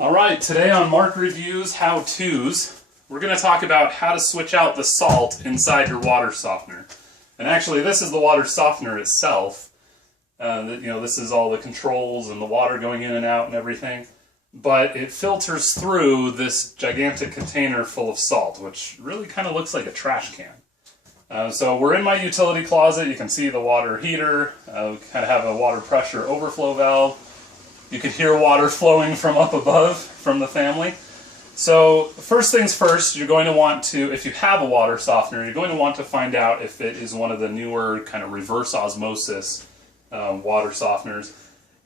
Alright, today on Mark Reviews How-Tos, we're going to talk about how to switch out the salt inside your water softener. And actually, this is the water softener itself. This is all the controls and the water going in and out and everything. But it filters through this gigantic container full of salt, which really kind of looks like a trash can. So we're in my utility closet. You can see the water heater. We kind of have a water pressure overflow valve. You can hear water flowing from up above from the family. So first things first, you're going to want to, if you have a water softener, you're going to want to find out if it is one of the newer kind of reverse osmosis water softeners.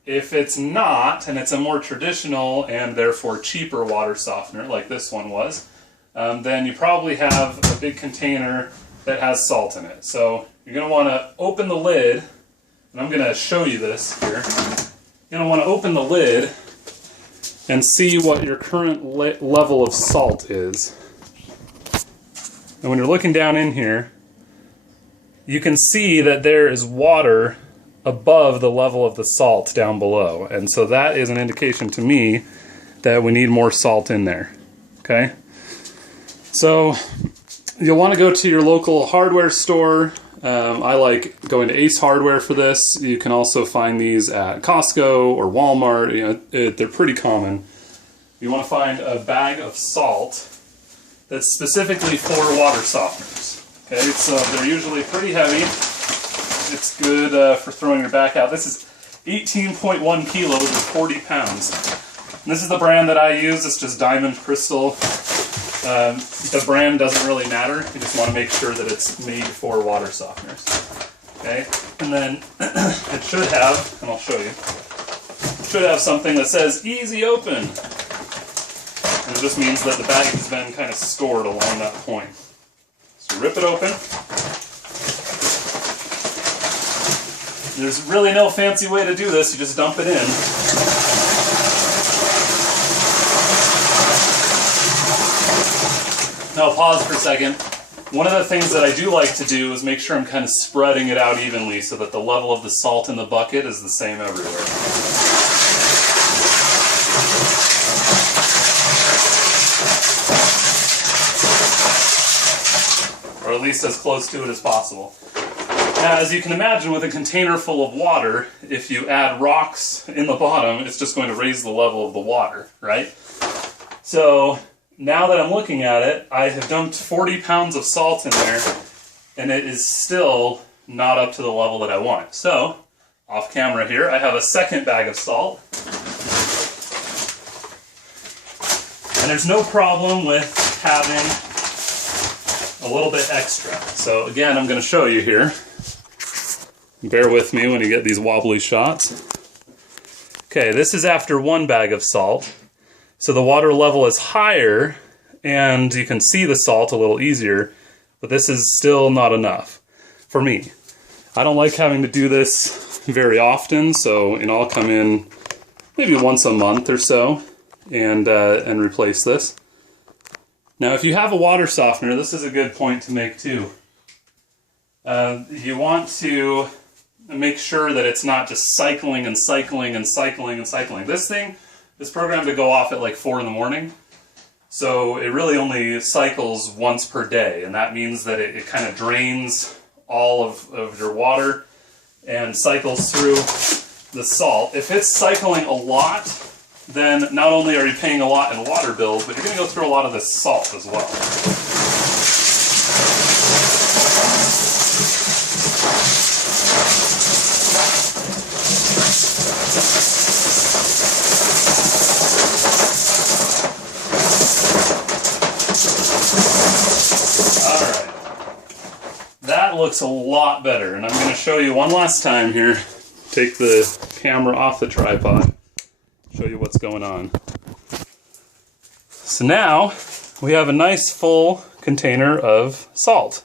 If it's not, and it's a more traditional and therefore cheaper water softener like this one was, then you probably have a big container that has salt in it. So you're going to want to open the lid, and I'm going to show you this here. You're going to want to open the lid and see what your current level of salt is. And when you're looking down in here, you can see that there is water above the level of the salt down below. And so that is an indication to me that we need more salt in there. Okay? So you'll want to go to your local hardware store. I like going to Ace Hardware for this. You can also find these at Costco or Walmart. They're pretty common. You want to find a bag of salt that's specifically for water softeners. Okay, so they're usually pretty heavy. It's good for throwing your back out. This is 18.1 kilos or 40 pounds. And this is the brand that I use. It's just Diamond Crystal. The brand doesn't really matter. You just want to make sure that it's made for water softeners. Okay, and then it should have, and I'll show you, it should have something that says easy open. And it just means that the bag has been kind of scored along that point. So rip it open. There's really no fancy way to do this, you just dump it in. Now pause for a second. One of the things that I do like to do is make sure I'm kind of spreading it out evenly so that the level of the salt in the bucket is the same everywhere. Or at least as close to it as possible. Now, as you can imagine, with a container full of water, if you add rocks in the bottom, it's just going to raise the level of the water, right? So now that I'm looking at it, I have dumped 40 pounds of salt in there, and it is still not up to the level that I want. So, off camera here, I have a second bag of salt. And there's no problem with having a little bit extra. So again, I'm going to show you here. Bear with me when you get these wobbly shots. Okay, this is after one bag of salt. So the water level is higher, and you can see the salt a little easier, but this is still not enough for me. I don't like having to do this very often, so I'll come in maybe once a month or so and replace this. Now, if you have a water softener, this is a good point to make too. You want to make sure that it's not just cycling and cycling and cycling and cycling. This thing is programmed to go off at like 4 in the morning, so it really only cycles once per day, and that means that it kind of drains all of your water and cycles through the salt. If it's cycling a lot, then not only are you paying a lot in water bills, but you're going to go through a lot of this salt as well. That looks a lot better, and I'm going to show you one last time here. Take the camera off the tripod, show you what's going on. So now we have a nice full container of salt,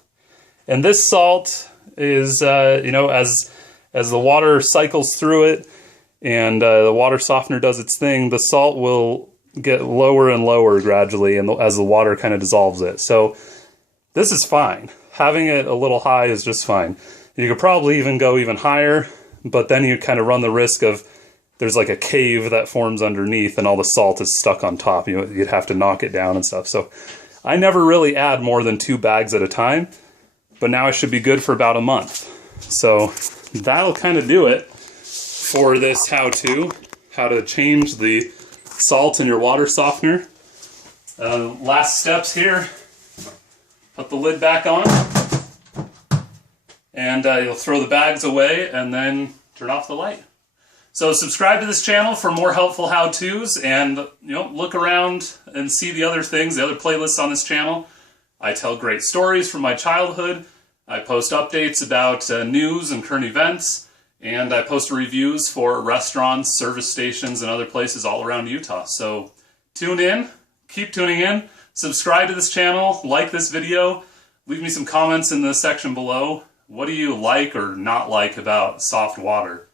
and this salt is, as the water cycles through it and the water softener does its thing, the salt will get lower and lower gradually, and as the water kind of dissolves it. So this is fine. Having it a little high is just fine. You could probably even go even higher, but then you kind of run the risk of there's like a cave that forms underneath and all the salt is stuck on top. You'd have to knock it down and stuff. So I never really add more than 2 bags at a time, but now it should be good for about a month. So that'll kind of do it for this how-to, how to change the salt in your water softener. Last steps here, put the lid back on, and you'll throw the bags away and then turn off the light. So subscribe to this channel for more helpful how-tos, and look around and see the other things, the other playlists on this channel. I tell great stories from my childhood. I post updates about news and current events, and I post reviews for restaurants, service stations, and other places all around Utah. So tune in, keep tuning in, subscribe to this channel, like this video, leave me some comments in the section below. What do you like or not like about soft water?